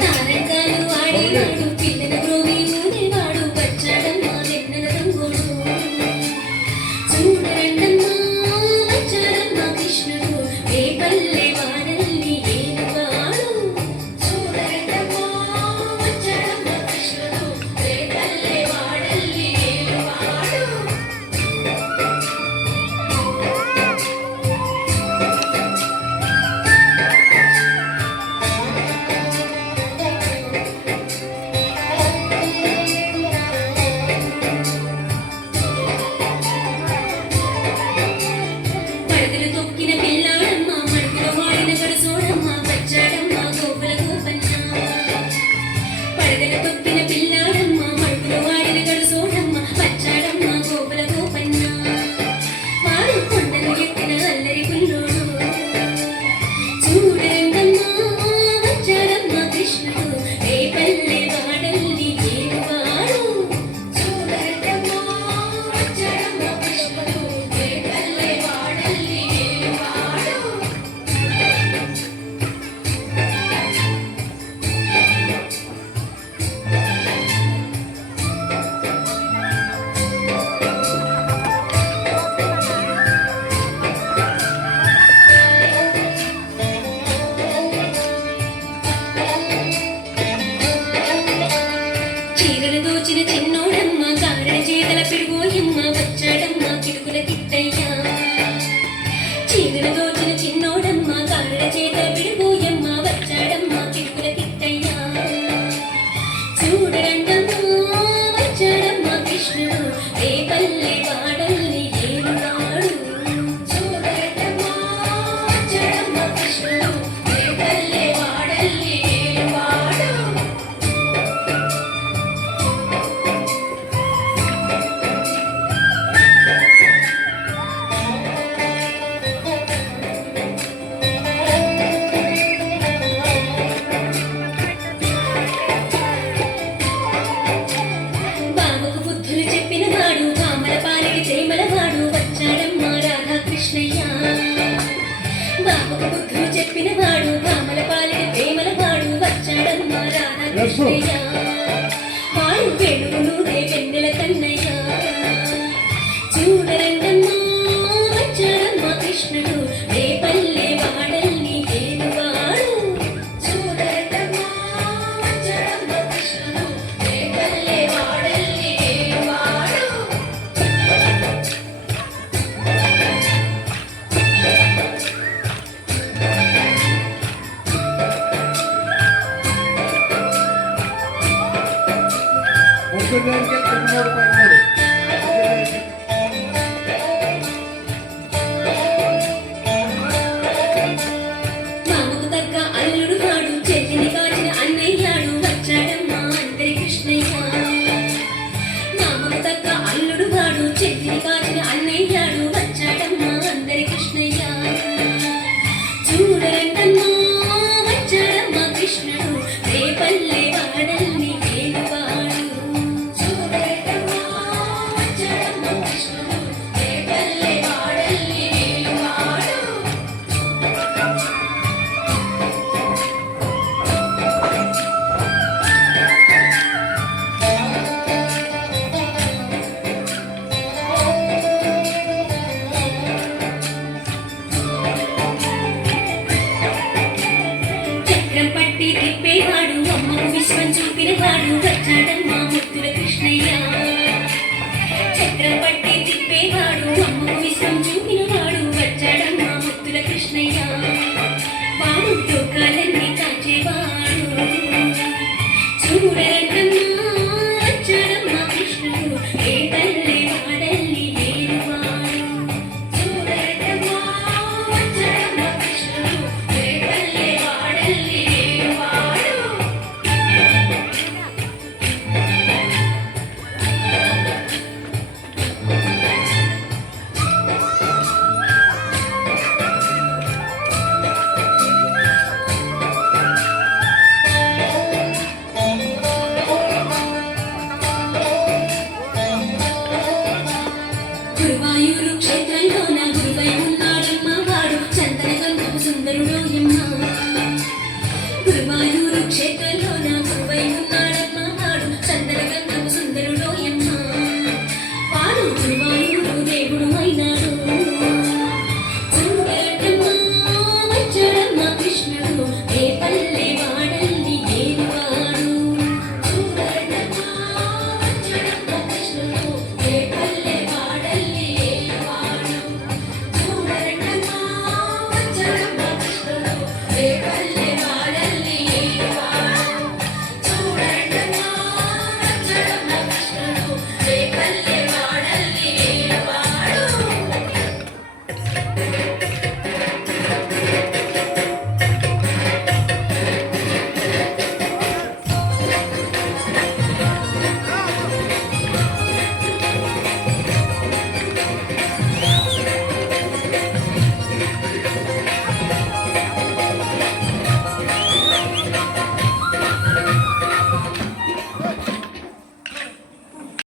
తారంగాలు ఆడేవాడు పిల్లల గ్రోవి ఊదేవాడు వచ్చాడమ్మా వెన్నెల రంగుడు చూడరండమ్మా వచ్చాడమ్మా కృష్ణుడు రేపల్లె వాడల్లి ఏలువాడు చూడరండమ్మా వచ్చాడమ్మా కృష్ణుడు రేపల్లె వాడల్లి ఏలువాడు చిన్నోడమ్మ కారణ చేతల పిడుగోయమ్మ వచ్చాడమ్మ కిడుకుల కిట్టయ్యా చీరల దోచిన చిన్నోడమ్మ కారణ చేతల పిడుగోయమ్మ వచ్చాడమ్మ కిడుకుల కిట్టయ్యా చూడరండమ్మా వచ్చాడమ్మ కృష్ణుడు రేపల్లె వాడల్లి ఏలువాడు చూడరండమ్మా వచ్చాడమ్మ కృష్ణుడు రేపల్లె వాడల్లి ఏలువాడు బాబుకు బుద్ధులు చెప్పిన వాడు కామల పాలిన ప్రేమల వాడు వచ్చాడమ్మా రాధాకృష్ణయ్య వాడు వెలుగును వెన్నెల కన్నయ్య చూడరండమ్మా వచ్చాడమ్మా కృష్ణుడు రేపల్లె వాడల్ని ఏలువాడు చూడరండమ్మా వచ్చాడమ్మా కృష్ణుడు Repalle వాడల్ని ఏలువాడు Good night, get the more by విశ్వం చూపిన వాడు వచ్చాడమ్మ ముద్దుల కృష్ణయ్య వాడు లోకాలన్నీ కాచేవాడు చూడరమ్మా వచ్చాడమ్మ కృష్ణుడు ఏ తల్లి వాడల్లి లేనివాడు చూడరమ్మా వచ్చాడమ్మ కృష్ణుడు ఏ తల్లి వాడల్లి లేనివాడు గురువాయూరు క్షేత్రంలో నా గురువై ఉన్నాడమ్మ వాడు చందన గంధపు సుందరుడు యమ్మ గురువాయూరు క్షేత్రంలో నా